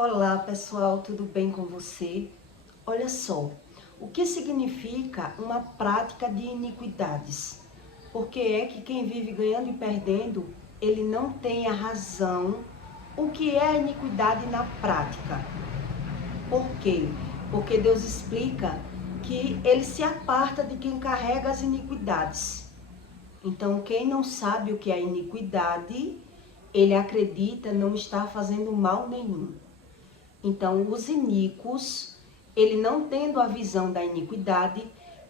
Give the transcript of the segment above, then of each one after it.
Olá pessoal, tudo bem com você? Olha só, o que significa uma prática de iniquidades? Porque é que quem vive ganhando e perdendo, ele não tem a razão. O que é a iniquidade na prática? Por quê? Porque Deus explica que ele se aparta de quem carrega as iniquidades. Então, quem não sabe o que é iniquidade, ele acredita não estar fazendo mal nenhum. Então, os iníquos, ele não tendo a visão da iniquidade,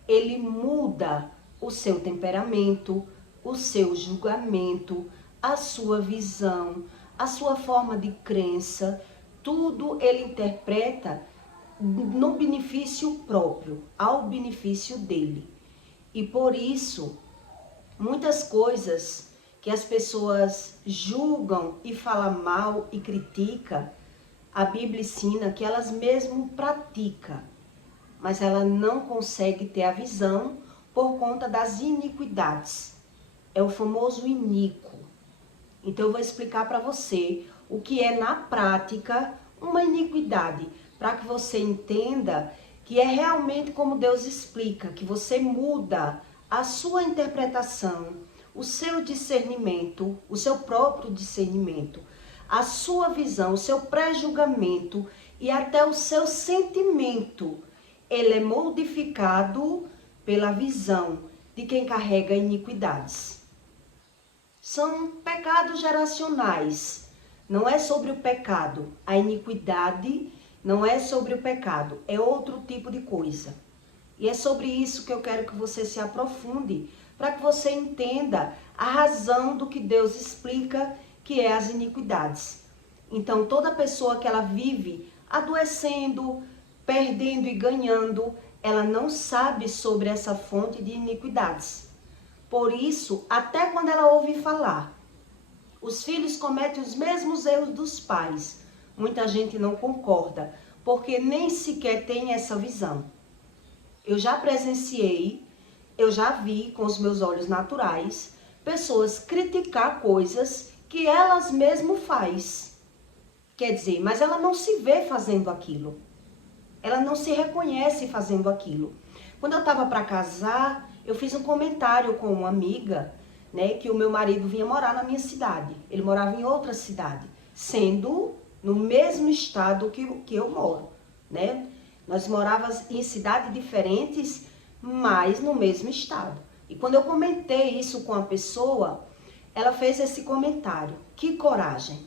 ele muda o seu temperamento, o seu julgamento, a sua visão, a sua forma de crença, tudo ele interpreta no benefício próprio, ao benefício dele. E por isso, muitas coisas que as pessoas julgam e falam mal e criticam, a Bíblia ensina que elas mesmo praticam, mas ela não consegue ter a visão por conta das iniquidades. É o famoso iníquo. Então eu vou explicar para você o que é na prática uma iniquidade, para que você entenda que é realmente como Deus explica, que você muda a sua interpretação, o seu discernimento, o seu próprio discernimento, a sua visão, o seu pré-julgamento e até o seu sentimento. Ele é modificado pela visão de quem carrega iniquidades. São pecados geracionais. Não é sobre o pecado. A iniquidade não é sobre o pecado. É outro tipo de coisa. E é sobre isso que eu quero que você se aprofunde, para que você entenda a razão do que Deus explica que é as iniquidades. Então, toda pessoa que ela vive adoecendo, perdendo e ganhando, ela não sabe sobre essa fonte de iniquidades. Por isso, até quando ela ouve falar, os filhos cometem os mesmos erros dos pais. Muita gente não concorda, porque nem sequer tem essa visão. Eu já presenciei, eu já vi com os meus olhos naturais, pessoas criticar coisas que elas mesmas faz. Quer dizer, mas ela não se vê fazendo aquilo. Ela não se reconhece fazendo aquilo. Quando eu estava para casar, eu fiz um comentário com uma amiga, né, que o meu marido vinha morar na minha cidade. Ele morava em outra cidade, sendo no mesmo estado que eu moro, né? Nós morávamos em cidades diferentes, mas no mesmo estado. E quando eu comentei isso com a pessoa, ela fez esse comentário: que coragem.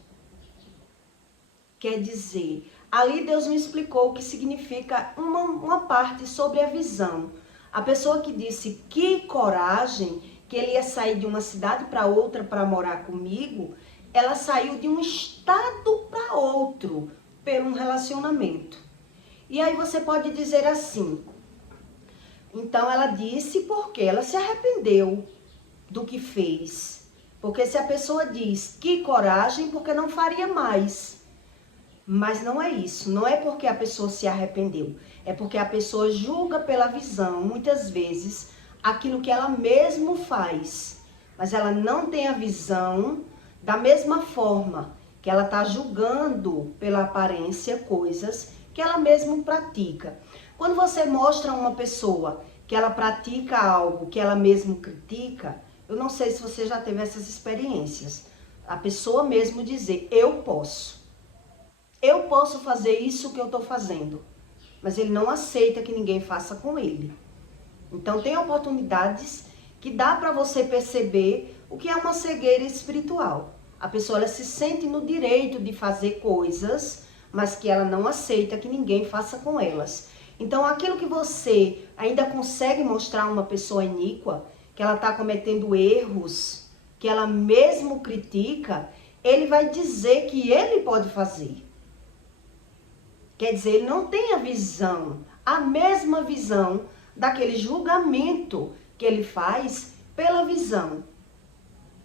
Quer dizer, ali Deus me explicou o que significa uma parte sobre a visão. A pessoa que disse que coragem, que ele ia sair de uma cidade para outra para morar comigo, ela saiu de um estado para outro por um relacionamento. E aí você pode dizer assim, então ela disse porque ela se arrependeu do que fez. Porque se a pessoa diz que coragem, porque não faria mais. Mas não é isso, não é porque a pessoa se arrependeu. É porque a pessoa julga pela visão, muitas vezes, aquilo que ela mesmo faz. Mas ela não tem a visão da mesma forma que ela está julgando pela aparência coisas que ela mesma pratica. Quando você mostra a uma pessoa que ela pratica algo que ela mesma critica, eu não sei se você já teve essas experiências. A pessoa mesmo dizer, eu posso fazer isso que eu estou fazendo. Mas ele não aceita que ninguém faça com ele. Então tem oportunidades que dá para você perceber o que é uma cegueira espiritual. A pessoa ela se sente no direito de fazer coisas, mas que ela não aceita que ninguém faça com elas. Então aquilo que você ainda consegue mostrar a uma pessoa iníqua, que ela está cometendo erros, que ela mesmo critica, ele vai dizer que ele pode fazer. Quer dizer, ele não tem a visão, a mesma visão daquele julgamento que ele faz pela visão.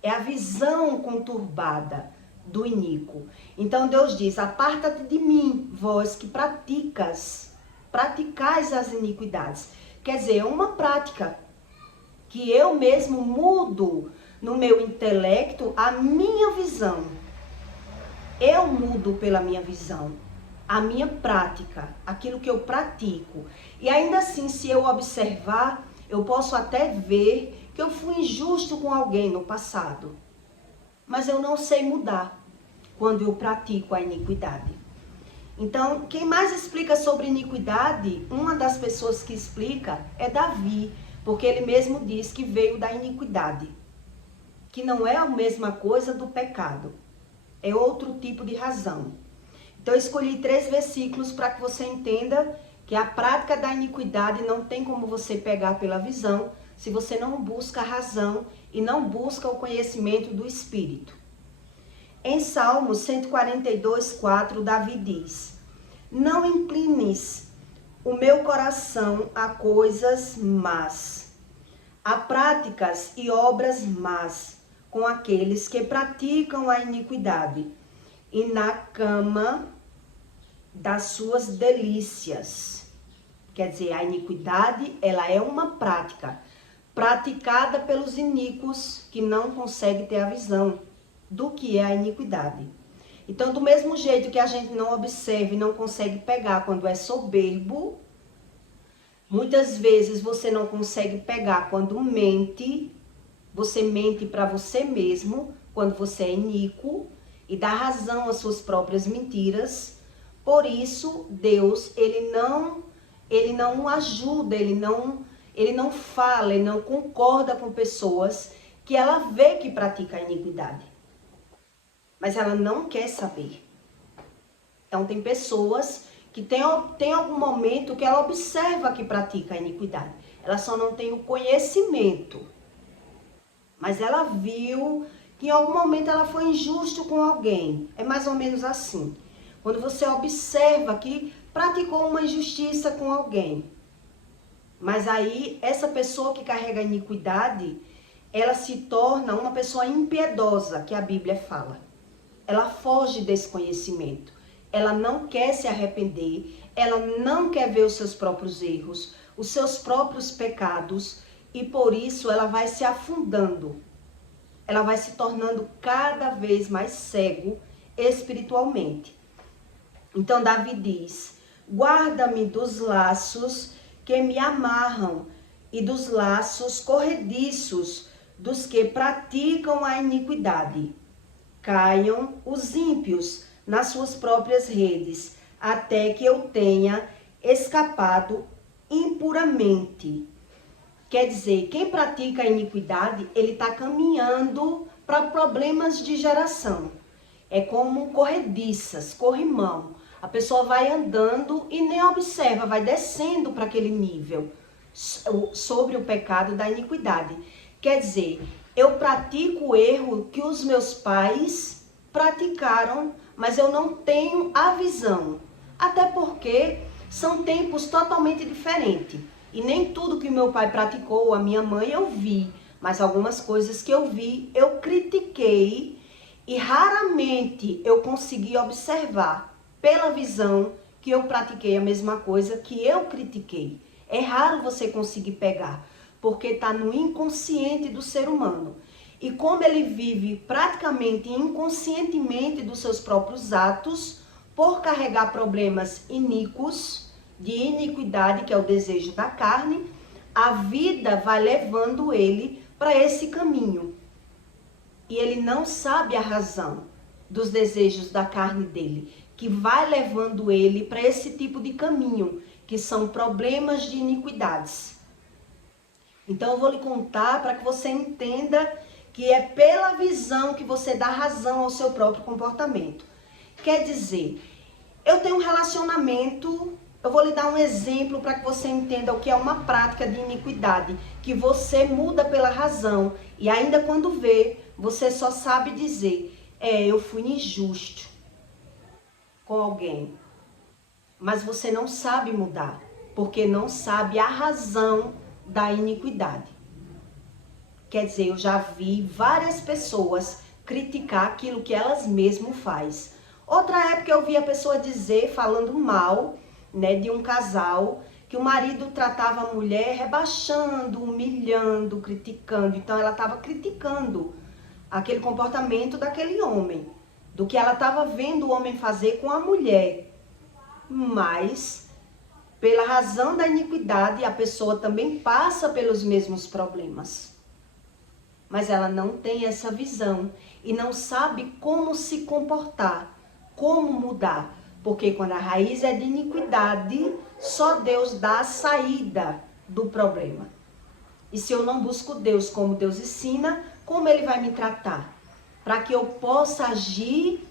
É a visão conturbada do iníquo. Então Deus diz, aparta-te de mim, vós que praticais as iniquidades. Quer dizer, é uma prática que eu mesmo mudo no meu intelecto a minha visão. Eu mudo pela minha visão. a minha prática, aquilo que eu pratico. E ainda assim, se eu observar, eu posso até ver que eu fui injusto com alguém no passado. Mas eu não sei mudar quando eu pratico a iniquidade. Então, quem mais explica sobre iniquidade, uma das pessoas que explica é Davi, porque ele mesmo diz que veio da iniquidade, que não é a mesma coisa do pecado, é outro tipo de razão. Então, eu escolhi 3 versículos para que você entenda que a prática da iniquidade não tem como você pegar pela visão, se você não busca a razão e não busca o conhecimento do Espírito. Em Salmos 142, 4, Davi diz: não inclines o meu coração a coisas más, a práticas e obras más, com aqueles que praticam a iniquidade, e na cama das suas delícias. Quer dizer, a iniquidade, ela é uma prática praticada pelos iníquos que não conseguem ter a visão do que é a iniquidade. Então, do mesmo jeito que a gente não observa e não consegue pegar quando é soberbo, muitas vezes você não consegue pegar quando mente, você mente para você mesmo, quando você é iníquo e dá razão às suas próprias mentiras. Por isso, Deus, ele não ajuda, ele não fala, ele não concorda com pessoas que ela vê que pratica a iniquidade, mas ela não quer saber. Então, tem pessoas que tem algum momento que ela observa que pratica a iniquidade. Ela só não tem o conhecimento. Mas ela viu que em algum momento ela foi injusta com alguém. É mais ou menos assim. Quando você observa que praticou uma injustiça com alguém. Mas aí, essa pessoa que carrega a iniquidade, ela se torna uma pessoa impiedosa, que a Bíblia fala. Ela foge desse conhecimento. Ela não quer se arrepender. Ela não quer ver os seus próprios erros, os seus próprios pecados. E por isso ela vai se afundando. Ela vai se tornando cada vez mais cego espiritualmente. Então Davi diz: guarda-me dos laços que me amarram e dos laços corrediços dos que praticam a iniquidade. Caiam os ímpios nas suas próprias redes, até que eu tenha escapado impuramente. Quer dizer, quem pratica a iniquidade, ele está caminhando para problemas de geração. É como corrediças, corrimão. A pessoa vai andando e nem observa, vai descendo para aquele nível sobre o pecado da iniquidade. Quer dizer, eu pratico o erro que os meus pais praticaram, mas eu não tenho a visão. Até porque são tempos totalmente diferentes. E nem tudo que meu pai praticou, a minha mãe, eu vi. Mas algumas coisas que eu vi, eu critiquei. E raramente eu consegui observar pela visão que eu pratiquei a mesma coisa que eu critiquei. É raro você conseguir pegar, porque está no inconsciente do ser humano. E como ele vive praticamente inconscientemente dos seus próprios atos, por carregar problemas iníquos, de iniquidade, que é o desejo da carne, a vida vai levando ele para esse caminho. E ele não sabe a razão dos desejos da carne dele, que vai levando ele para esse tipo de caminho, que são problemas de iniquidades. Então eu vou lhe contar para que você entenda que é pela visão que você dá razão ao seu próprio comportamento. Quer dizer, eu tenho um relacionamento, eu vou lhe dar um exemplo para que você entenda o que é uma prática de iniquidade, que você muda pela razão e ainda quando vê, você só sabe dizer, eu fui injusto com alguém. Mas você não sabe mudar, porque não sabe a razão da iniquidade. Quer dizer, eu já vi várias pessoas criticar aquilo que elas mesmas fazem. Outra época eu vi a pessoa dizer, falando mal, né, de um casal, que o marido tratava a mulher rebaixando, humilhando, criticando. Então ela estava criticando aquele comportamento daquele homem, do que ela estava vendo o homem fazer com a mulher. mas pela razão da iniquidade a pessoa também passa pelos mesmos problemas. Mas ela não tem essa visão e não sabe como se comportar, como mudar. Porque quando a raiz é de iniquidade, só Deus dá a saída do problema. E se eu não busco Deus como Deus ensina, como Ele vai me tratar? Para que eu possa agir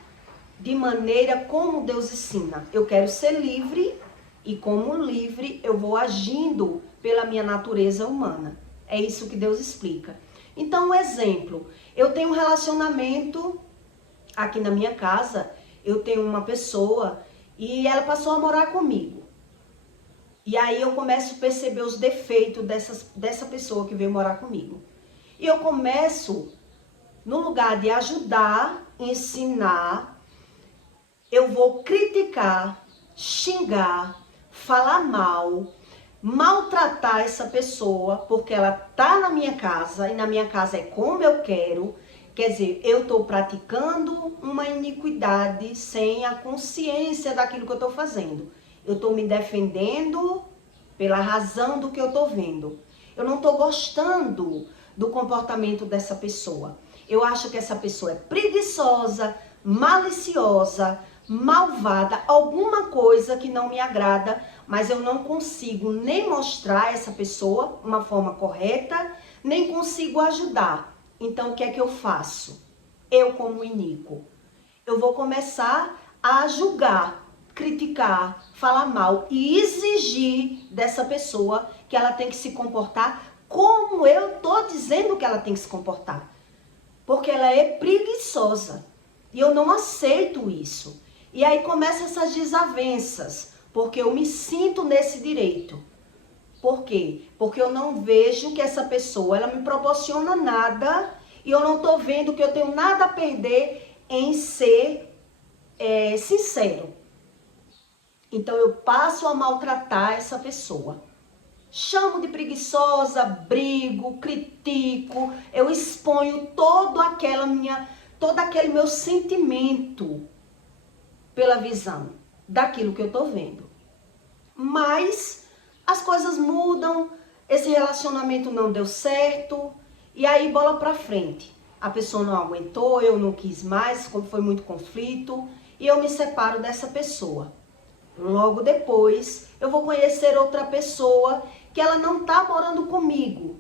de maneira como Deus ensina. Eu quero ser livre e como livre eu vou agindo pela minha natureza humana. É isso que Deus explica. Então, um exemplo, eu tenho um relacionamento aqui na minha casa, eu tenho uma pessoa e ela passou a morar comigo. E aí eu começo a perceber os defeitos dessa pessoa que veio morar comigo. E eu começo, no lugar de ajudar, ensinar, eu vou criticar, xingar, falar mal, maltratar essa pessoa, porque ela tá na minha casa, e na minha casa é como eu quero. Quer dizer, eu estou praticando uma iniquidade sem a consciência daquilo que eu estou fazendo. Eu estou me defendendo pela razão do que eu estou vendo. Eu não estou gostando do comportamento dessa pessoa. Eu acho que essa pessoa é preguiçosa, maliciosa, malvada, alguma coisa que não me agrada, mas eu não consigo nem mostrar essa pessoa uma forma correta, nem consigo ajudar. Então, o que é que eu faço? Eu, como iníquo, eu vou começar a julgar, criticar, falar mal e exigir dessa pessoa que ela tem que se comportar como eu estou dizendo que ela tem que se comportar. Porque ela é preguiçosa e eu não aceito isso. E aí começam essas desavenças, porque eu me sinto nesse direito. Por quê? Porque eu não vejo que essa pessoa, ela me proporciona nada e eu não estou vendo que eu tenho nada a perder em ser sincero. Então eu passo a maltratar essa pessoa. Chamo de preguiçosa, brigo, critico, eu exponho todo aquele meu sentimento pela visão daquilo que eu estou vendo. Mas as coisas mudam, esse relacionamento não deu certo, e aí bola pra frente. A pessoa não aguentou, eu não quis mais, foi muito conflito, e eu me separo dessa pessoa. Logo depois, eu vou conhecer outra pessoa que ela não tá morando comigo.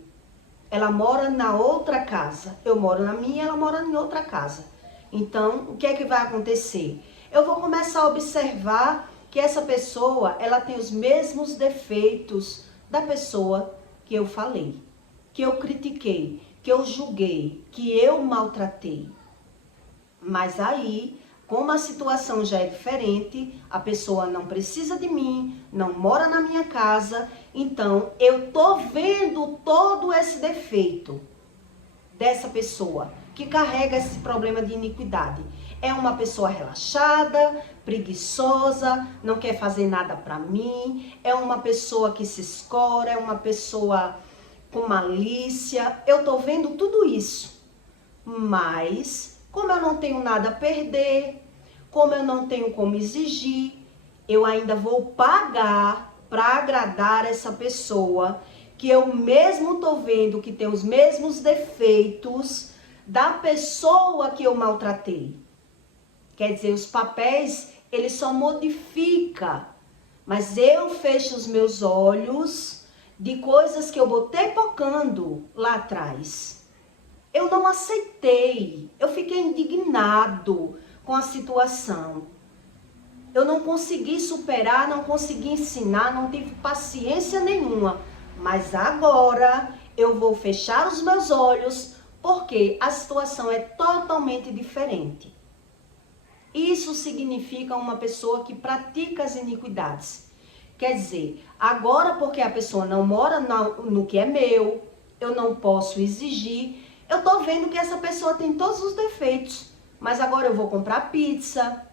Ela mora na outra casa. Eu moro na minha, ela mora em outra casa. Então, o que é que vai acontecer? Eu vou começar a observar que essa pessoa, ela tem os mesmos defeitos da pessoa que eu falei, que eu critiquei, que eu julguei, que eu maltratei. Mas aí, como a situação já é diferente, a pessoa não precisa de mim, não mora na minha casa, então eu tô vendo todo esse defeito dessa pessoa que carrega esse problema de iniquidade. É uma pessoa relaxada, preguiçosa, não quer fazer nada para mim, é uma pessoa que se escora, é uma pessoa com malícia. Eu tô vendo tudo isso, mas como eu não tenho nada a perder, como eu não tenho como exigir, eu ainda vou pagar para agradar essa pessoa que eu mesmo tô vendo que tem os mesmos defeitos da pessoa que eu maltratei. Quer dizer, os papéis, ele só modifica, mas eu fecho os meus olhos de coisas que eu botei pocando lá atrás. Eu não aceitei, eu fiquei indignado com a situação. Eu não consegui superar, não consegui ensinar, não tive paciência nenhuma. Mas agora eu vou fechar os meus olhos porque a situação é totalmente diferente. Isso significa uma pessoa que pratica as iniquidades. Quer dizer, agora porque a pessoa não mora no que é meu, eu não posso exigir, eu tô vendo que essa pessoa tem todos os defeitos. Mas agora eu vou comprar pizza,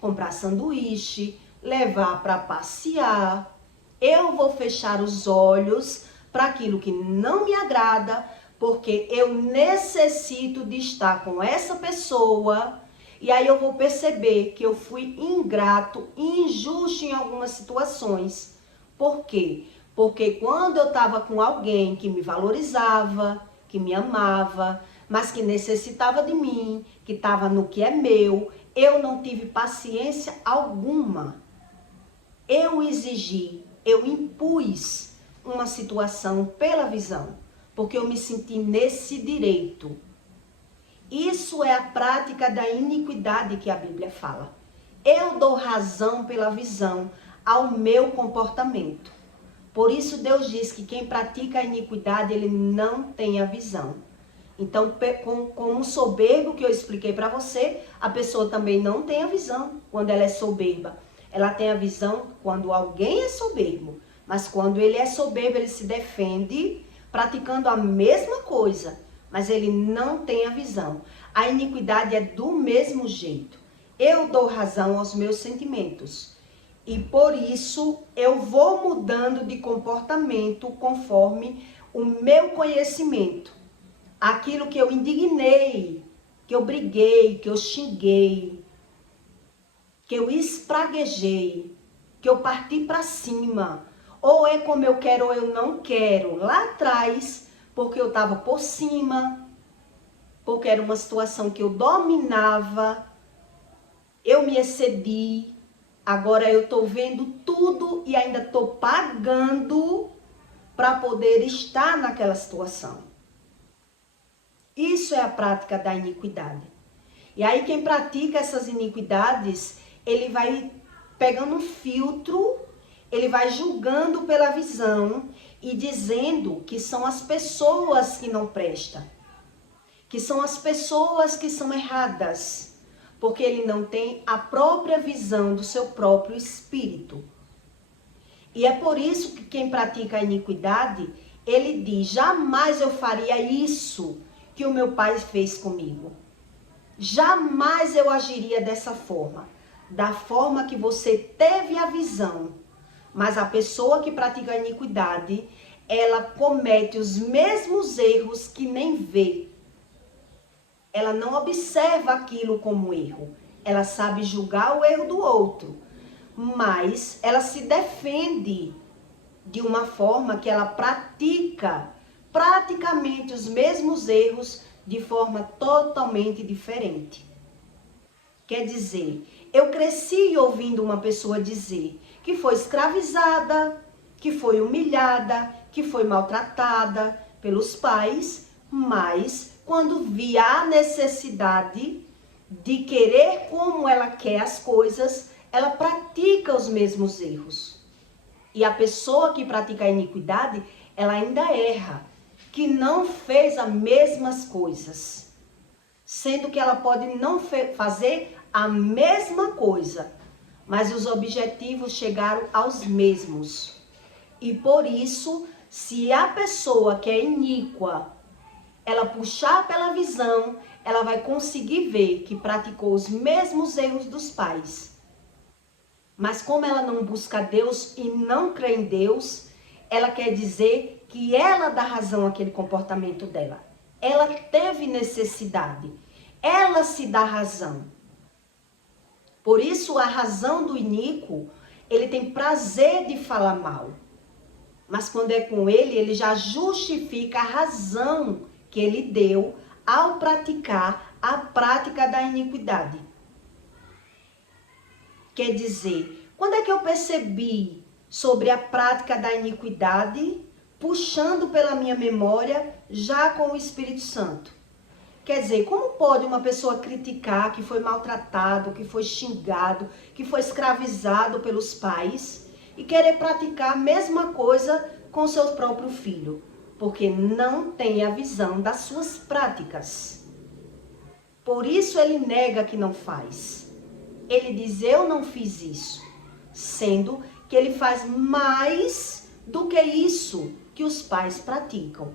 comprar sanduíche, levar para passear. Eu vou fechar os olhos para aquilo que não me agrada, porque eu necessito de estar com essa pessoa E aí eu vou perceber que eu fui ingrato e injusto em algumas situações. Por quê? Porque quando eu estava com alguém que me valorizava, que me amava, mas que necessitava de mim, que estava no que é meu, eu não tive paciência alguma. Eu exigi, eu impus uma situação pela visão, porque eu me senti nesse direito. Isso é a prática da iniquidade que a Bíblia fala. Eu dou razão pela visão ao meu comportamento. Por isso Deus diz que quem pratica a iniquidade, ele não tem a visão. Então, como soberbo que eu expliquei para você, a pessoa também não tem a visão quando ela é soberba. Ela tem a visão quando alguém é soberbo. Mas quando ele é soberbo, ele se defende praticando a mesma coisa. Mas ele não tem a visão. A iniquidade é do mesmo jeito. Eu dou razão aos meus sentimentos. E por isso eu vou mudando de comportamento conforme o meu conhecimento. Aquilo que eu indignei, que eu briguei, que eu xinguei, que eu espraguejei, que eu parti para cima. Ou é como eu quero ou eu não quero. Lá atrás, porque eu estava por cima, porque era uma situação que eu dominava, eu me excedi. Agora eu estou vendo tudo e ainda estou pagando para poder estar naquela situação. Isso é a prática da iniquidade. E aí quem pratica essas iniquidades, ele vai pegando um filtro, ele vai julgando pela visão e dizendo que são as pessoas que não prestam, que são as pessoas que são erradas, porque ele não tem a própria visão do seu próprio espírito. E é por isso que quem pratica a iniquidade, ele diz, jamais eu faria isso que o meu pai fez comigo. Jamais eu agiria dessa forma, da forma que você teve a visão. Mas a pessoa que pratica a iniquidade, ela comete os mesmos erros que nem vê. Ela não observa aquilo como erro. Ela sabe julgar o erro do outro. Mas ela se defende de uma forma que ela pratica praticamente os mesmos erros de forma totalmente diferente. Quer dizer, eu cresci ouvindo uma pessoa dizer que foi escravizada, que foi humilhada, que foi maltratada pelos pais, mas quando via a necessidade de querer como ela quer as coisas, ela pratica os mesmos erros. E a pessoa que pratica a iniquidade, ela ainda erra, que não fez as mesmas coisas, sendo que ela pode não fazer a mesma coisa, mas os objetivos chegaram aos mesmos. E por isso, se a pessoa que é iníqua, ela puxar pela visão, ela vai conseguir ver que praticou os mesmos erros dos pais. Mas como ela não busca Deus e não crê em Deus, ela quer dizer que ela dá razão àquele comportamento dela. Ela teve necessidade. Ela se dá razão. Por isso, a razão do iníquo, ele tem prazer de falar mal. Mas quando é com ele, ele já justifica a razão que ele deu ao praticar a prática da iniquidade. Quer dizer, quando é que eu percebi sobre a prática da iniquidade, puxando pela minha memória, já com o Espírito Santo? Quer dizer, como pode uma pessoa criticar que foi maltratado, que foi xingado, que foi escravizado pelos pais e querer praticar a mesma coisa com seu próprio filho? Porque não tem a visão das suas práticas. Por isso ele nega que não faz. Ele diz, eu não fiz isso. Sendo que ele faz mais do que isso que os pais praticam.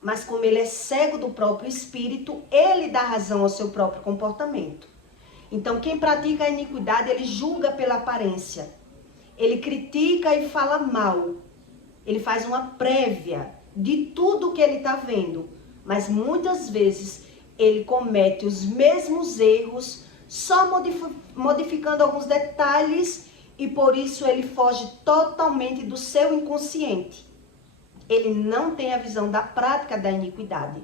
Mas como ele é cego do próprio espírito, ele dá razão ao seu próprio comportamento. Então quem pratica a iniquidade, ele julga pela aparência. Ele critica e fala mal. Ele faz uma prévia de tudo que ele está vendo. Mas muitas vezes ele comete os mesmos erros, só modificando alguns detalhes, e por isso ele foge totalmente do seu inconsciente. Ele não tem a visão da prática da iniquidade.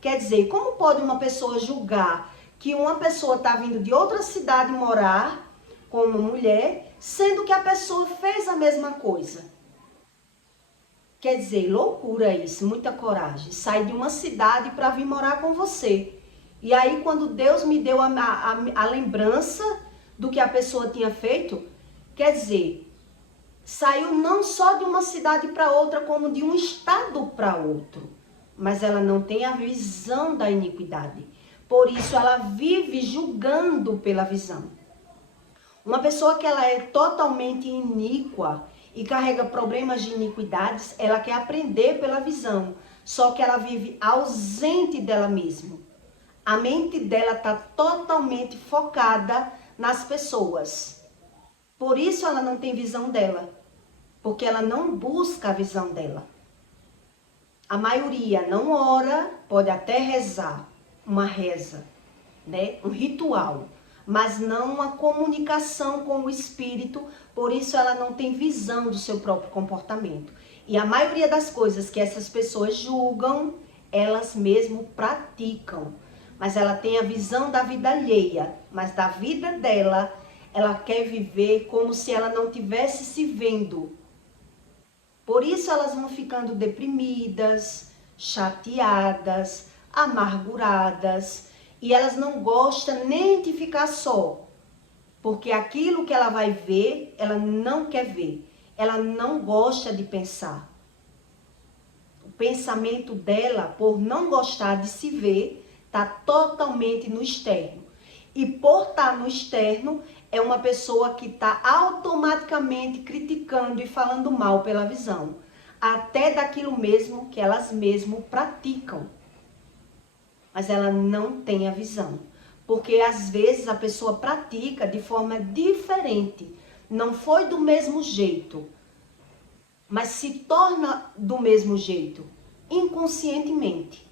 Quer dizer, como pode uma pessoa julgar que uma pessoa está vindo de outra cidade morar com uma mulher, sendo que a pessoa fez a mesma coisa? Quer dizer, loucura isso, muita coragem. Sair de uma cidade para vir morar com você. E aí, quando Deus me deu a lembrança do que a pessoa tinha feito, quer dizer, saiu não só de uma cidade para outra, como de um estado para outro. Mas ela não tem a visão da iniquidade. Por isso, ela vive julgando pela visão. Uma pessoa que ela é totalmente iníqua e carrega problemas de iniquidades, ela quer aprender pela visão, só que ela vive ausente dela mesma. A mente dela está totalmente focada nas pessoas. Por isso ela não tem visão dela, porque ela não busca a visão dela. A maioria não ora, pode até rezar, uma reza, né? Um ritual, mas não uma comunicação com o espírito, por isso ela não tem visão do seu próprio comportamento. E a maioria das coisas que essas pessoas julgam, elas mesmo praticam. Mas ela tem a visão da vida alheia, mas da vida dela, ela quer viver como se ela não tivesse se vendo. Por isso elas vão ficando deprimidas, chateadas, amarguradas, e elas não gostam nem de ficar só, porque aquilo que ela vai ver, ela não quer ver, ela não gosta de pensar. O pensamento dela, por não gostar de se ver, está totalmente no externo. E por estar no externo, é uma pessoa que está automaticamente criticando e falando mal pela visão, até daquilo mesmo que elas mesmo praticam. Mas ela não tem a visão, porque às vezes a pessoa pratica de forma diferente, não foi do mesmo jeito, mas se torna do mesmo jeito, inconscientemente.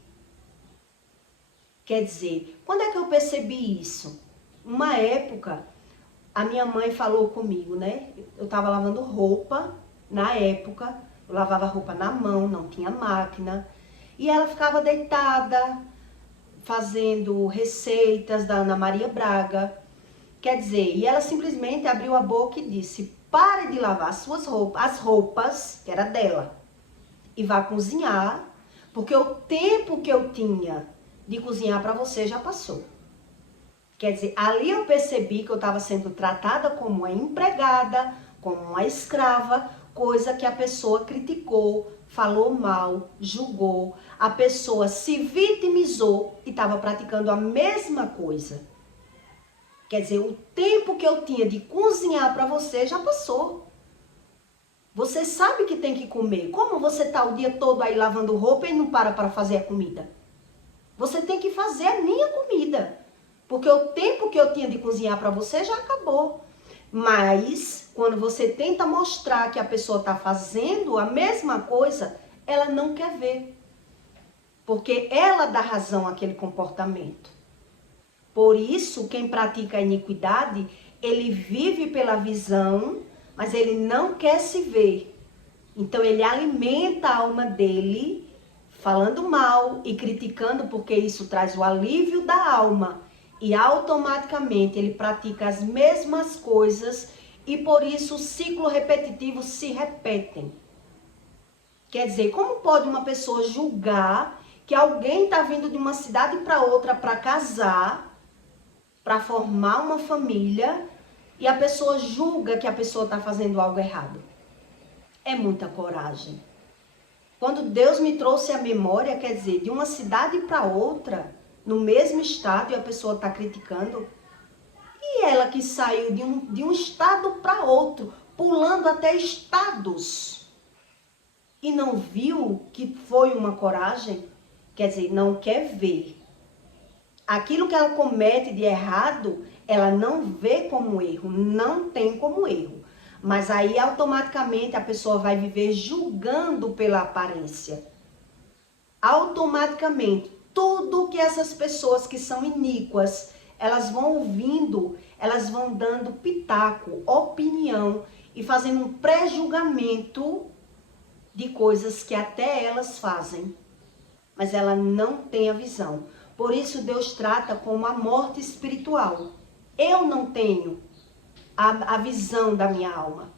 Quer dizer, quando é que eu percebi isso? Uma época, a minha mãe falou comigo, né? Eu estava lavando roupa, na época, eu lavava roupa na mão, não tinha máquina, e ela ficava deitada, fazendo receitas da Ana Maria Braga. Quer dizer, e ela simplesmente abriu a boca e disse: pare de lavar suas roupas, as roupas, que era dela, e vá cozinhar, porque o tempo que eu tinha de cozinhar para você já passou. Quer dizer, ali eu percebi que eu estava sendo tratada como uma empregada, como uma escrava, coisa que a pessoa criticou, falou mal, julgou, a pessoa se vitimizou e estava praticando a mesma coisa. Quer dizer, o tempo que eu tinha de cozinhar para você já passou. Você sabe que tem que comer. Como você está o dia todo aí lavando roupa e não para fazer a comida? Você tem que fazer a minha comida. Porque o tempo que eu tinha de cozinhar para você já acabou. Mas, quando você tenta mostrar que a pessoa está fazendo a mesma coisa, ela não quer ver. Porque ela dá razão àquele comportamento. Por isso, quem pratica a iniquidade, ele vive pela visão, mas ele não quer se ver. Então, ele alimenta a alma dele, falando mal e criticando, porque isso traz o alívio da alma. E automaticamente ele pratica as mesmas coisas e por isso o ciclo repetitivo se repetem. Quer dizer, como pode uma pessoa julgar que alguém está vindo de uma cidade para outra para casar, para formar uma família, e a pessoa julga que a pessoa está fazendo algo errado? É muita coragem. Quando Deus me trouxe a memória, quer dizer, de uma cidade para outra, no mesmo estado, e a pessoa está criticando, e ela que saiu de um estado para outro, pulando até estados, e não viu que foi uma coragem, quer dizer, não quer ver. Aquilo que ela comete de errado, ela não vê como erro, não tem como erro. Mas aí automaticamente a pessoa vai viver julgando pela aparência. Automaticamente, Tudo que essas pessoas que são iníquas, elas vão ouvindo, elas vão dando pitaco, opinião e fazendo um pré-julgamento de coisas que até elas fazem, mas ela não tem a visão. Por isso Deus trata como a morte espiritual. Eu não tenho a visão da minha alma,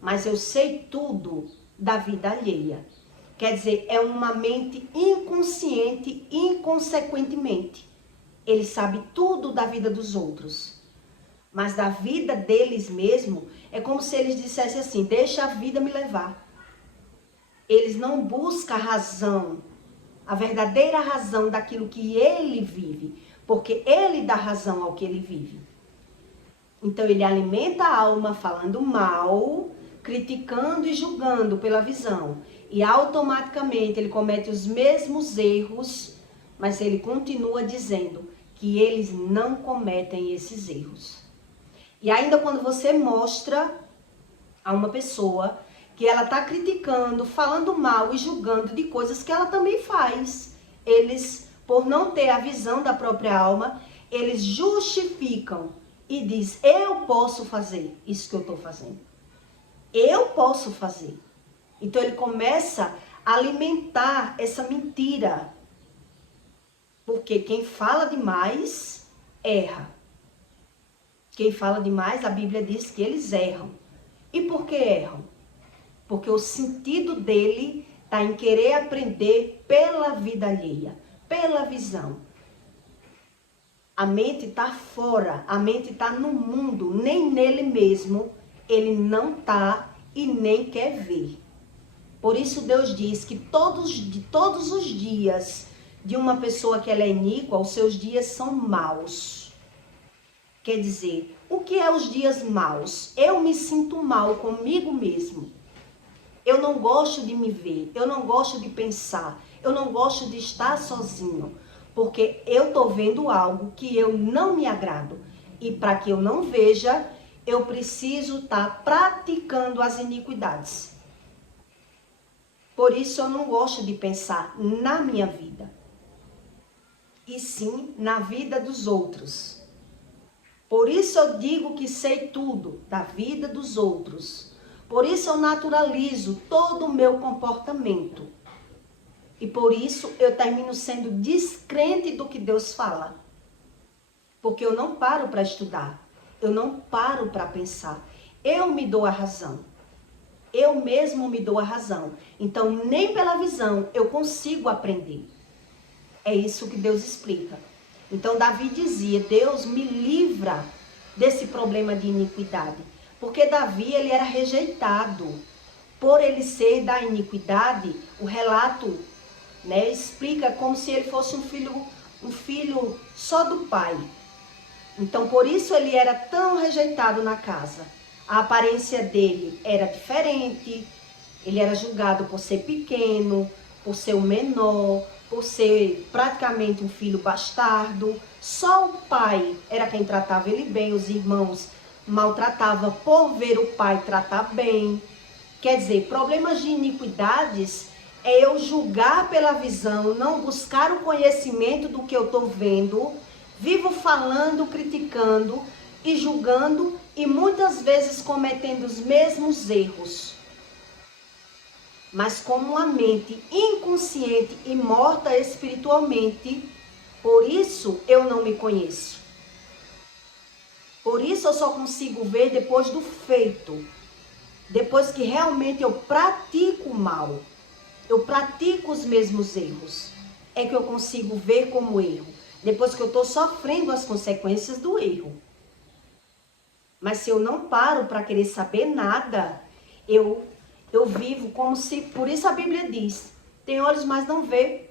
mas eu sei tudo da vida alheia. Quer dizer, é uma mente inconsciente, inconsequentemente. Ele sabe tudo da vida dos outros, mas da vida deles mesmo, é como se eles dissessem assim, deixa a vida me levar. Eles não buscam a razão, a verdadeira razão daquilo que ele vive, porque ele dá razão ao que ele vive. Então ele alimenta a alma falando mal, criticando e julgando pela visão. E automaticamente ele comete os mesmos erros, mas ele continua dizendo que eles não cometem esses erros. E ainda quando você mostra a uma pessoa que ela está criticando, falando mal e julgando de coisas que ela também faz, eles, por não ter a visão da própria alma, eles justificam e diz, eu posso fazer isso que eu estou fazendo. Eu posso fazer. Então ele começa a alimentar essa mentira. Porque quem fala demais, erra. Quem fala demais, a Bíblia diz que eles erram. E por que erram? Porque o sentido dele está em querer aprender pela vida alheia, pela visão. A mente está fora, a mente está no mundo, nem nele mesmo, ele não está e nem quer ver. Por isso Deus diz que todos os dias de uma pessoa que ela é iníqua, os seus dias são maus. Quer dizer, o que é os dias maus? Eu me sinto mal comigo mesmo. Eu não gosto de me ver, eu não gosto de pensar, eu não gosto de estar sozinho, porque eu estou vendo algo que eu não me agrado. E para que eu não veja, eu preciso estar praticando as iniquidades. Por isso eu não gosto de pensar na minha vida, e sim na vida dos outros. Por isso eu digo que sei tudo da vida dos outros. Por isso eu naturalizo todo o meu comportamento. E por isso eu termino sendo descrente do que Deus fala. Porque eu não paro para estudar. Eu não paro para pensar. Eu me dou a razão. Eu mesmo me dou a razão. Então nem pela visão eu consigo aprender. É isso que Deus explica. Então Davi dizia, Deus me livra desse problema de iniquidade. Porque Davi, ele era rejeitado. Por ele ser da iniquidade, o relato, né, explica como se ele fosse um filho só do pai. Então por isso ele era tão rejeitado na casa. A aparência dele era diferente, ele era julgado por ser pequeno, por ser o menor, por ser praticamente um filho bastardo. Só o pai era quem tratava ele bem, os irmãos maltratavam por ver o pai tratar bem. Quer dizer, problemas de iniquidades é eu julgar pela visão, não buscar o conhecimento do que eu estou vendo, vivo falando, criticando e julgando e muitas vezes cometendo os mesmos erros. Mas como uma mente inconsciente e morta espiritualmente, por isso eu não me conheço. Por isso eu só consigo ver depois do feito. Depois que realmente eu pratico o mal, eu pratico os mesmos erros, é que eu consigo ver como erro. Depois que eu estou sofrendo as consequências do erro. Mas se eu não paro para querer saber nada, eu vivo como se... Por isso a Bíblia diz, tem olhos, mas não vê.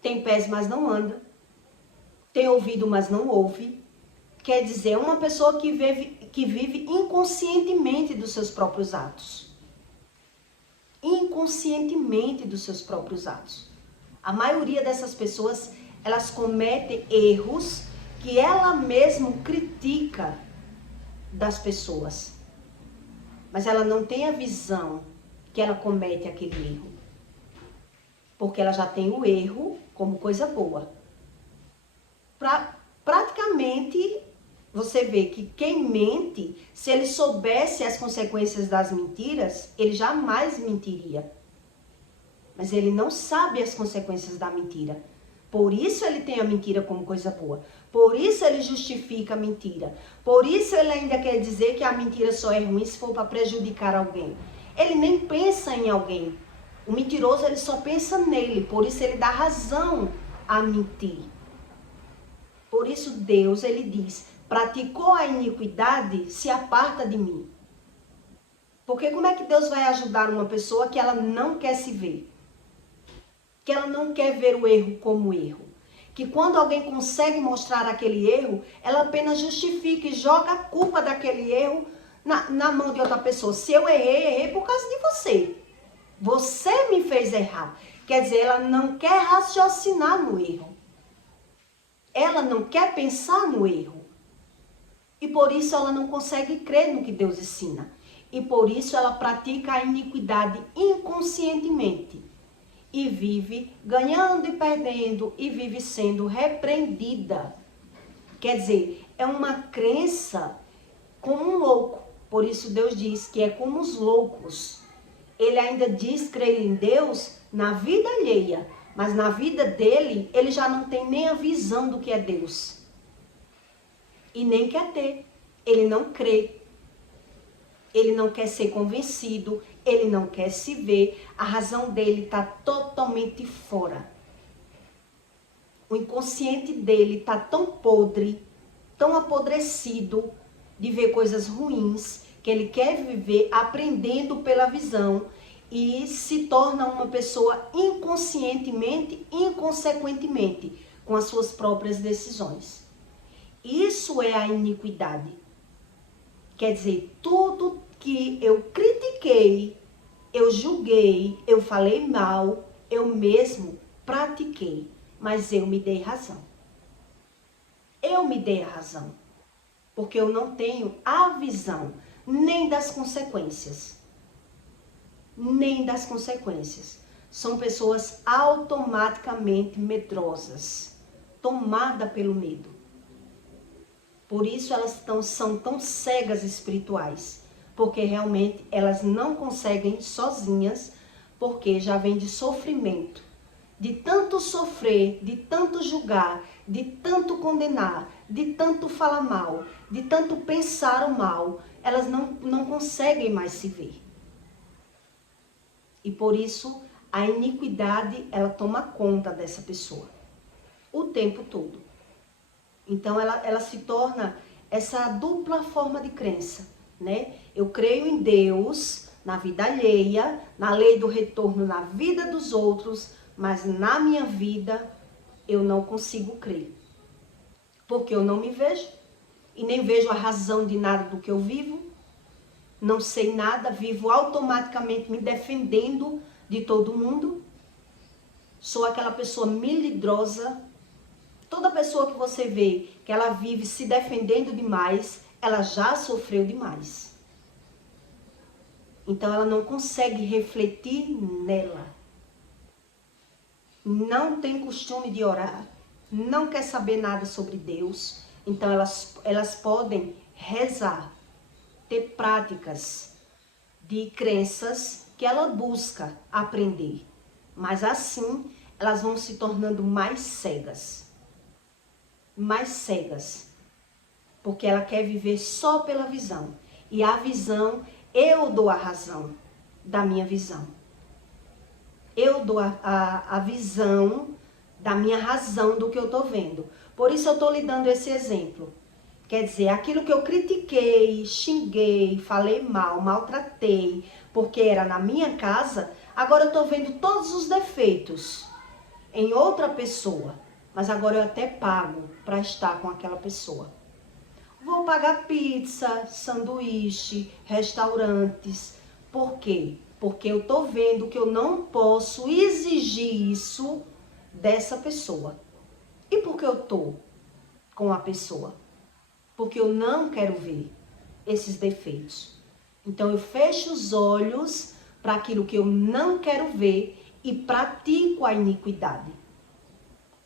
Tem pés, mas não anda. Tem ouvido, mas não ouve. Quer dizer, uma pessoa que vive inconscientemente dos seus próprios atos. Inconscientemente dos seus próprios atos. A maioria dessas pessoas, elas cometem erros que ela mesma critica das pessoas. Mas ela não tem a visão que ela comete aquele erro. Porque ela já tem o erro como coisa boa. Praticamente, você vê que quem mente, se ele soubesse as consequências das mentiras, ele jamais mentiria. Mas ele não sabe as consequências da mentira. Por isso ele tem a mentira como coisa boa. Por isso ele justifica a mentira. Por isso ele ainda quer dizer que a mentira só é ruim se for para prejudicar alguém. Ele nem pensa em alguém. O mentiroso, ele só pensa nele. Por isso ele dá razão a mentir. Por isso Deus, ele diz, praticou a iniquidade, se aparta de mim. Porque como é que Deus vai ajudar uma pessoa que ela não quer se ver? Que ela não quer ver o erro como erro. Que quando alguém consegue mostrar aquele erro, ela apenas justifica e joga a culpa daquele erro na mão de outra pessoa. Se eu errei por causa de você. Você me fez errar. Quer dizer, ela não quer raciocinar no erro. Ela não quer pensar no erro. E por isso ela não consegue crer no que Deus ensina. E por isso ela pratica a iniquidade inconscientemente. E vive ganhando e perdendo e vive sendo repreendida. Quer dizer, é uma crença como um louco. Por isso Deus diz que é como os loucos. Ele ainda diz crer em Deus na vida alheia. Mas na vida dele, ele já não tem nem a visão do que é Deus. E nem quer ter. Ele não crê. Ele não quer ser convencido. Ele não quer se ver. A razão dele está totalmente fora. O inconsciente dele está tão podre, tão apodrecido de ver coisas ruins, que ele quer viver aprendendo pela visão e se torna uma pessoa inconscientemente, inconsequentemente, com as suas próprias decisões. Isso é a iniquidade. Quer dizer, tudo que eu critiquei, eu julguei, eu falei mal, eu mesmo pratiquei, mas eu me dei razão. Eu me dei a razão, porque eu não tenho a visão nem das consequências. Nem das consequências. São pessoas automaticamente medrosas, tomadas pelo medo. Por isso elas são tão cegas espirituais, porque realmente elas não conseguem sozinhas, porque já vem de sofrimento, de tanto sofrer, de tanto julgar, de tanto condenar, de tanto falar mal, de tanto pensar o mal, elas não conseguem mais se ver. E por isso a iniquidade, ela toma conta dessa pessoa o tempo todo. Então ela se torna essa dupla forma de crença, né? Eu creio em Deus, na vida alheia, na lei do retorno na vida dos outros, mas na minha vida eu não consigo crer. Porque eu não me vejo e nem vejo a razão de nada do que eu vivo. Não sei nada, vivo automaticamente me defendendo de todo mundo. Sou aquela pessoa melindrosa. Toda pessoa que você vê que ela vive se defendendo demais, ela já sofreu demais. Então ela não consegue refletir nela. Não tem costume de orar, não quer saber nada sobre Deus. Então elas podem rezar, ter práticas de crenças que ela busca aprender. Mas assim elas vão se tornando mais cegas. Mais cegas. Porque ela quer viver só pela visão. E a visão, eu dou a razão da minha visão. Eu dou a visão da minha razão do que eu estou vendo. Por isso eu estou lhe dando esse exemplo. Quer dizer, aquilo que eu critiquei, xinguei, falei mal, maltratei, porque era na minha casa, agora eu estou vendo todos os defeitos em outra pessoa. Mas agora eu até pago para estar com aquela pessoa. Vou pagar pizza, sanduíche, restaurantes. Por quê? Porque eu estou vendo que eu não posso exigir isso dessa pessoa. E por que eu estou com a pessoa? Porque eu não quero ver esses defeitos. Então eu fecho os olhos para aquilo que eu não quero ver e pratico a iniquidade.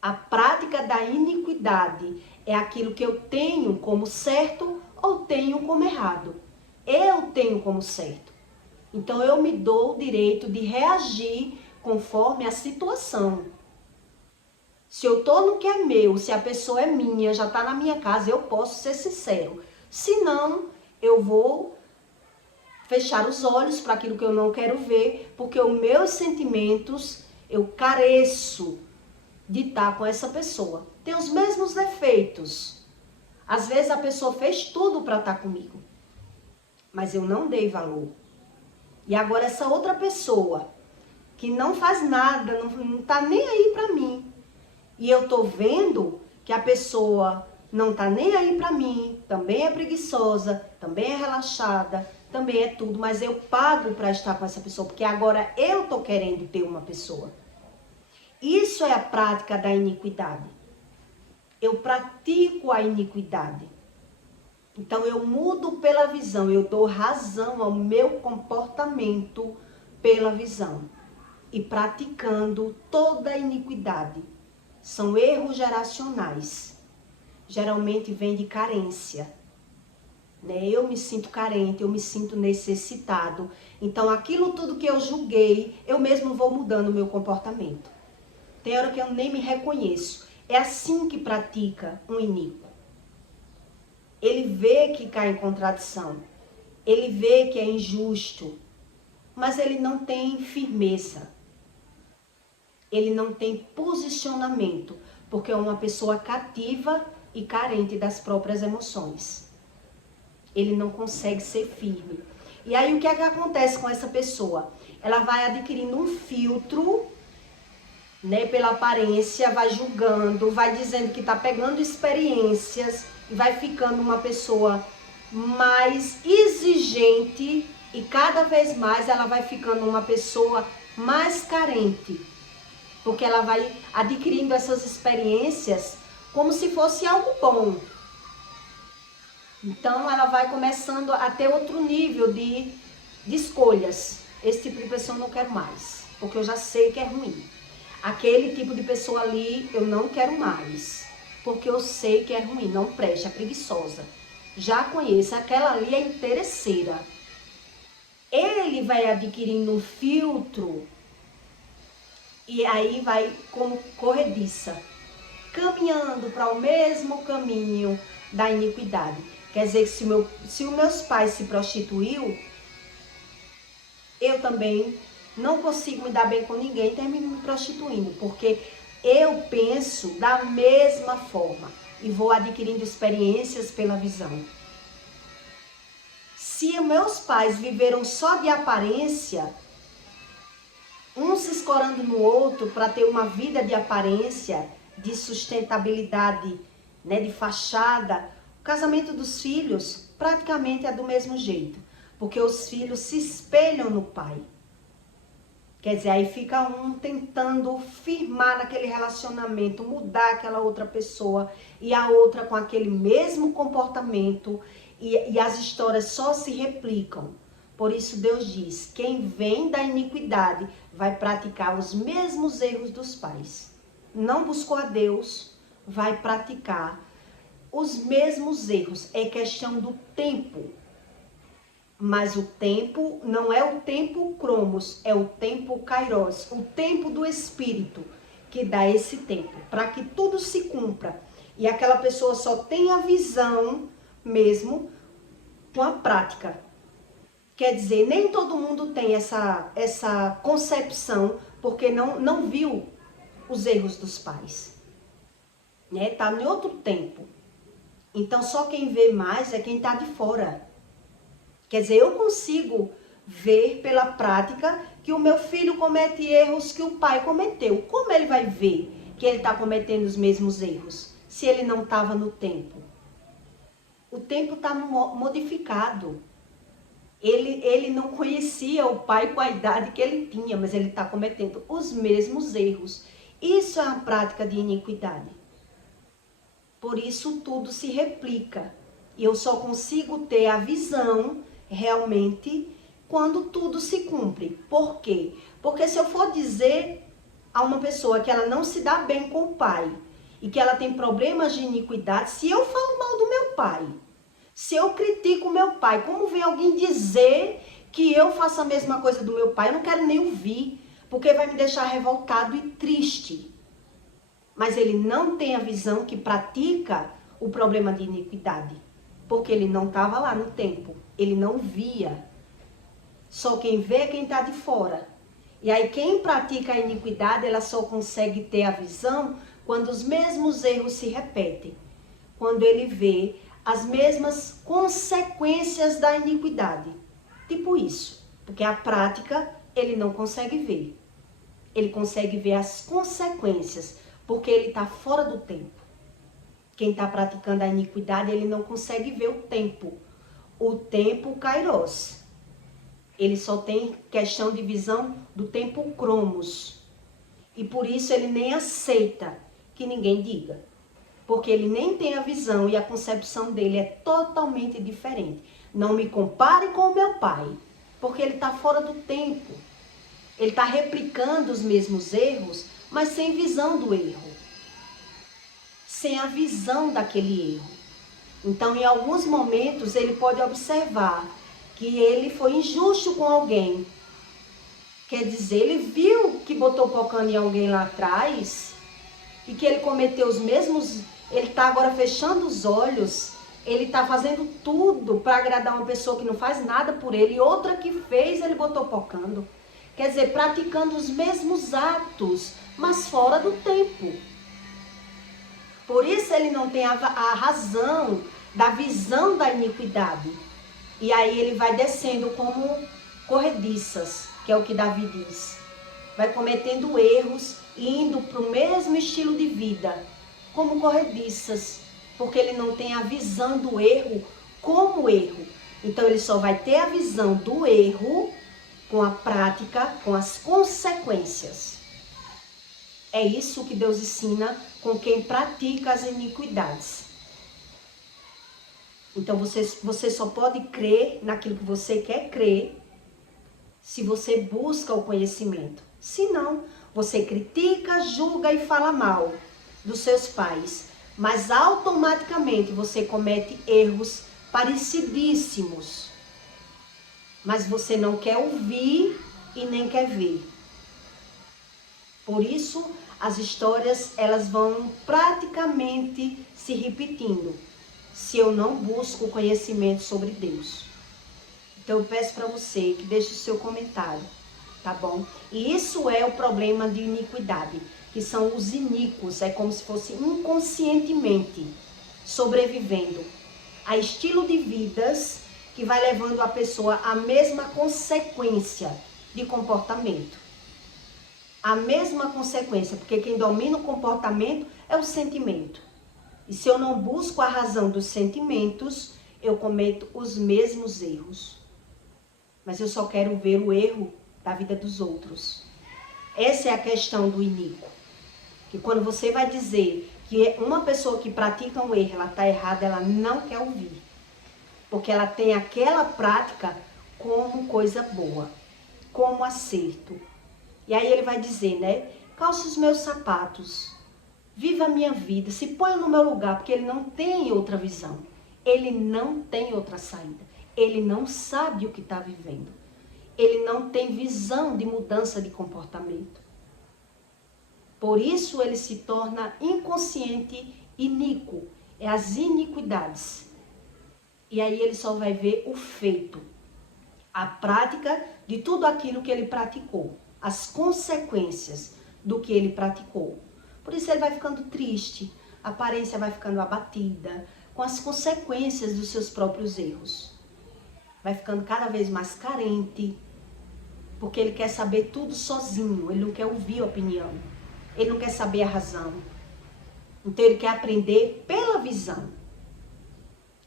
A prática da iniquidade é aquilo que eu tenho como certo ou tenho como errado. Eu tenho como certo. Então eu me dou o direito de reagir conforme a situação. Se eu tô no que é meu, se a pessoa é minha, já tá na minha casa, eu posso ser sincero. Se não, eu vou fechar os olhos para aquilo que eu não quero ver, porque os meus sentimentos, eu careço de estar com essa pessoa. Tem os mesmos defeitos. Às vezes a pessoa fez tudo para estar comigo, mas eu não dei valor. E agora essa outra pessoa, que não faz nada, não tá nem aí para mim, e eu tô vendo que a pessoa não tá nem aí para mim, também é preguiçosa, também é relaxada, também é tudo, mas eu pago para estar com essa pessoa, porque agora eu tô querendo ter uma pessoa. Isso é a prática da iniquidade. Eu pratico a iniquidade. Então eu mudo pela visão, eu dou razão ao meu comportamento pela visão. E praticando toda a iniquidade. São erros geracionais. Geralmente vem de carência. Né? Eu me sinto carente, eu me sinto necessitado. Então aquilo tudo que eu julguei, eu mesmo vou mudando o meu comportamento. Tem hora que eu nem me reconheço. É assim que pratica um iníquo. Ele vê que cai em contradição. Ele vê que é injusto. Mas ele não tem firmeza. Ele não tem posicionamento. Porque é uma pessoa cativa e carente das próprias emoções. Ele não consegue ser firme. E aí o que é que acontece com essa pessoa? Ela vai adquirindo um filtro, né, pela aparência, vai julgando, vai dizendo que está pegando experiências e vai ficando uma pessoa mais exigente e cada vez mais ela vai ficando uma pessoa mais carente, porque ela vai adquirindo essas experiências como se fosse algo bom. Então ela vai começando a ter outro nível de escolhas. Esse tipo de pessoa eu não quero mais, porque eu já sei que é ruim. Aquele tipo de pessoa ali eu não quero mais, porque eu sei que é ruim, não presta, é preguiçosa. Já conheço, aquela ali é interesseira. Ele vai adquirindo um filtro e aí vai como corrediça, caminhando para o mesmo caminho da iniquidade. Quer dizer que se os meus pais se prostituiu, eu também não consigo me dar bem com ninguém e termino me prostituindo, porque eu penso da mesma forma e vou adquirindo experiências pela visão. Se meus pais viveram só de aparência, um se escorando no outro para ter uma vida de aparência, de sustentabilidade, né, de fachada, o casamento dos filhos praticamente é do mesmo jeito, porque os filhos se espelham no pai. Quer dizer, aí fica um tentando firmar naquele relacionamento, mudar aquela outra pessoa e a outra com aquele mesmo comportamento e as histórias só se replicam. Por isso Deus diz, quem vem da iniquidade vai praticar os mesmos erros dos pais. Não buscou a Deus, vai praticar os mesmos erros. É questão do tempo. Mas o tempo não é o tempo cromos, é o tempo kairos, o tempo do Espírito que dá esse tempo, para que tudo se cumpra. E aquela pessoa só tem a visão mesmo com a prática. Quer dizer, nem todo mundo tem essa concepção, porque não viu os erros dos pais. Né? Tá em outro tempo. Então só quem vê mais é quem está de fora. Quer dizer, eu consigo ver pela prática que o meu filho comete erros que o pai cometeu. Como ele vai ver que ele está cometendo os mesmos erros, se ele não estava no tempo? O tempo está modificado. Ele não conhecia o pai com a idade que ele tinha, mas ele está cometendo os mesmos erros. Isso é uma prática de iniquidade. Por isso tudo se replica. E eu só consigo ter a visão realmente quando tudo se cumpre. Por quê? Porque se eu for dizer a uma pessoa que ela não se dá bem com o pai e que ela tem problemas de iniquidade, se eu falo mal do meu pai, se eu critico o meu pai, como vem alguém dizer que eu faço a mesma coisa do meu pai? Eu não quero nem ouvir, porque vai me deixar revoltado e triste. Mas ele não tem a visão que pratica o problema de iniquidade, porque ele não estava lá no tempo, ele não via. Só quem vê é quem está de fora. E aí quem pratica a iniquidade, ela só consegue ter a visão quando os mesmos erros se repetem. Quando ele vê as mesmas consequências da iniquidade. Tipo isso. Porque a prática ele não consegue ver. Ele consegue ver as consequências, porque ele está fora do tempo. Quem está praticando a iniquidade, ele não consegue ver o tempo. O tempo kairos. Ele só tem questão de visão do tempo cromos. E por isso ele nem aceita que ninguém diga. Porque ele nem tem a visão e a concepção dele é totalmente diferente. Não me compare com o meu pai, porque ele está fora do tempo. Ele está replicando os mesmos erros, mas sem visão do erro. Sem a visão daquele erro. Então, em alguns momentos, ele pode observar que ele foi injusto com alguém. Quer dizer, ele viu que botou pocando em alguém lá atrás e que ele cometeu os mesmos... Ele está agora fechando os olhos, ele está fazendo tudo para agradar uma pessoa que não faz nada por ele e outra que fez, ele botou pocando. Quer dizer, praticando os mesmos atos, mas fora do tempo. Por isso ele não tem a razão da visão da iniquidade. E aí ele vai descendo como corrediças, que é o que Davi diz. Vai cometendo erros e indo para o mesmo estilo de vida, como corrediças, porque ele não tem a visão do erro como erro. Então ele só vai ter a visão do erro com a prática, com as consequências. É isso que Deus ensina com quem pratica as iniquidades. Então você só pode crer naquilo que você quer crer se você busca o conhecimento. Se não, você critica, julga e fala mal dos seus pais, mas automaticamente você comete erros parecidíssimos. Mas você não quer ouvir e nem quer ver. Por isso, as histórias elas vão praticamente se repetindo, se eu não busco o conhecimento sobre Deus. Então eu peço para você que deixe o seu comentário, tá bom? E isso é o problema de iniquidade, que são os iníquos, é como se fosse inconscientemente sobrevivendo a estilo de vidas que vai levando a pessoa à mesma consequência de comportamento. A mesma consequência, porque quem domina o comportamento é o sentimento. E se eu não busco a razão dos sentimentos, eu cometo os mesmos erros. Mas eu só quero ver o erro da vida dos outros. Essa é a questão do iníquo. Que quando você vai dizer que uma pessoa que pratica um erro, ela está errada, ela não quer ouvir. Porque ela tem aquela prática como coisa boa, como acerto. E aí ele vai dizer, né? Calce os meus sapatos, viva a minha vida, se ponha no meu lugar, porque ele não tem outra visão. Ele não tem outra saída. Ele não sabe o que está vivendo. Ele não tem visão de mudança de comportamento. Por isso ele se torna inconsciente, iníquo. É as iniquidades. E aí ele só vai ver o feito. A prática de tudo aquilo que ele praticou. As consequências do que ele praticou. Por isso ele vai ficando triste. A aparência vai ficando abatida. Com as consequências dos seus próprios erros. Vai ficando cada vez mais carente. Porque ele quer saber tudo sozinho. Ele não quer ouvir a opinião. Ele não quer saber a razão. Então ele quer aprender pela visão.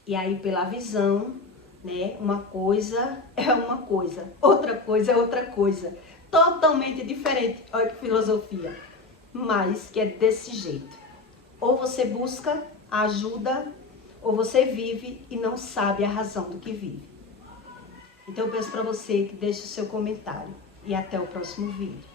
E aí pela visão, né, uma coisa é uma coisa, outra coisa é outra coisa. Totalmente diferente. Olha que filosofia. Mas que é desse jeito. Ou você busca a ajuda, ou você vive e não sabe a razão do que vive. Então eu peço para você que deixe o seu comentário. E até o próximo vídeo.